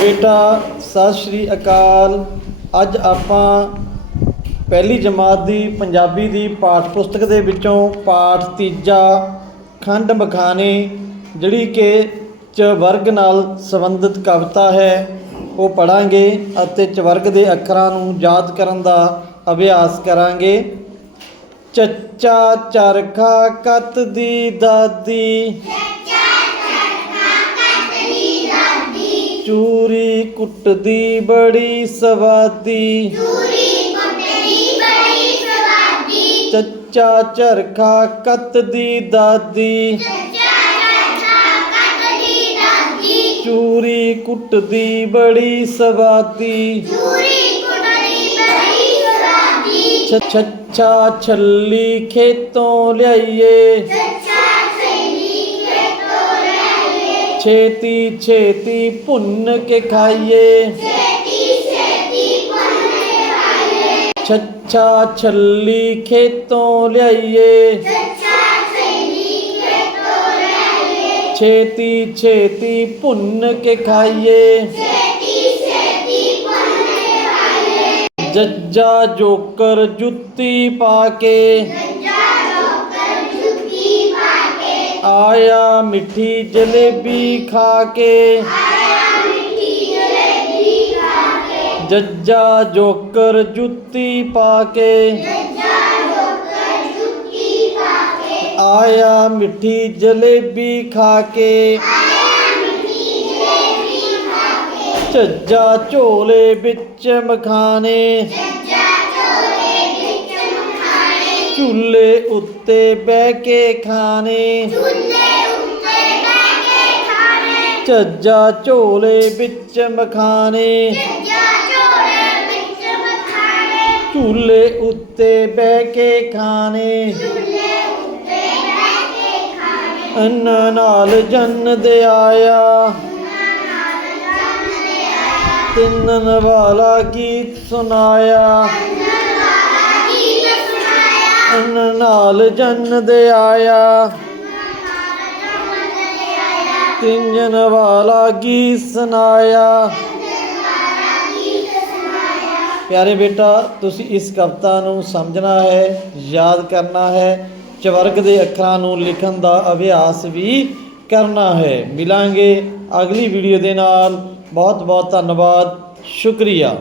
ਬੇਟਾ, ਸਤਿ ਸ਼੍ਰੀ ਅਕਾਲ। ਅੱਜ ਆਪਾਂ ਪਹਿਲੀ ਜਮਾਤ ਦੀ ਪੰਜਾਬੀ ਦੀ ਪਾਠ ਪੁਸਤਕ ਦੇ ਵਿੱਚੋਂ ਪਾਠ ਤੀਜਾ, ਖੰਡ ਮਖਾਨੇ, ਜਿਹੜੀ ਕਿ ਚ ਵਰਗ ਨਾਲ ਸੰਬੰਧਿਤ ਕਵਿਤਾ ਹੈ, ਉਹ ਪੜਾਂਗੇ ਅਤੇ ਚਵਰਗ ਦੇ ਅੱਖਰਾਂ ਨੂੰ ਯਾਦ ਕਰਨ ਦਾ ਅਭਿਆਸ ਕਰਾਂਗੇ। ਚੱਚਾ ਚਰਖਾ ਕੱਤ ਦੀ ਦਾਦੀ। ਚੂਰੀ ਕੁੱਟਦੀ ਬੜੀ ਸਵਾਦੀ। ਚੱਚਾ ਚਰਖਾ ਕੱਤ ਦੀ ਦਾਦੀ। ਚੂਰੀ ਕੁੱਟਦੀ ਬੜੀ ਸਵਾਦੀ। ਛੱਛਾ ਛੱਲੀ ਖੇਤੋਂ ਲਿਆਈਏ। ਛੇਤੀ ਛੇਤੀ ਭੁੰਨ ਕੇ ਖਾਈਏ ਛੱਛਾ ਛੱਲੀ ਖੇਤੋਂ ਲਿਆਈਏ ਛੇਤੀ ਛੇਤੀ ਭੁੰਨ ਕੇ ਖਾਈਏ ਜੱਜਾ ਜੋਕਰ ਜੁੱਤੀ ਪਾ ਆਇਆ ਮਿੱਠੀ ਜਲੇਬੀ ਖਾ ਕੇ। ਜੱਜਾ ਜੋਕਰ ਜੁੱਤੀ ਪਾ ਕੇ। ਆਇਆ ਮਿੱਠੀ ਜਲੇਬੀ ਖਾ ਕੇ। ਝੱਜਾ ਝੋਲੇ ਵਿੱਚ ਮਖਾਨੇ। ਝੂਲੇ ਉੱਤੇ ਬਹਿ ਕੇ ਖਾਣੇ। ਝੱਜਾ ਝੋਲੇ ਵਿੱਚ ਮਖਾਨੇ ਝੂਲੇ ਉੱਤੇ ਬਹਿ ਕੇ ਖਾਣੇ। ਅੰਨ ਨਾਲ ਜੰਨ ਦੇ ਆਇਆ। ਤਿੰਨਨ ਵਾਲਾ ਗੀਤ ਸੁਨਾਇਆ ਅੰਨ ਨਾਲ ਜੰਨ ਦੇ ਆਇਆ। ਤਿੰਜਨ ਵਾਲਾ ਗੀਤ ਸੁਨਾਇਆ ਪਿਆਰੇ ਬੇਟਾ, ਤੁਸੀਂ ਇਸ ਕਵਿਤਾ ਨੂੰ ਸਮਝਣਾ ਹੈ, ਯਾਦ ਕਰਨਾ ਹੈ, ਚਵਰਗ ਦੇ ਅੱਖਰਾਂ ਨੂੰ ਲਿਖਣ ਦਾ ਅਭਿਆਸ ਵੀ ਕਰਨਾ ਹੈ। ਮਿਲਾਂਗੇ ਅਗਲੀ ਵੀਡੀਓ ਦੇ ਨਾਲ। ਬਹੁਤ ਬਹੁਤ ਧੰਨਵਾਦ। ਸ਼ੁਕਰੀਆ।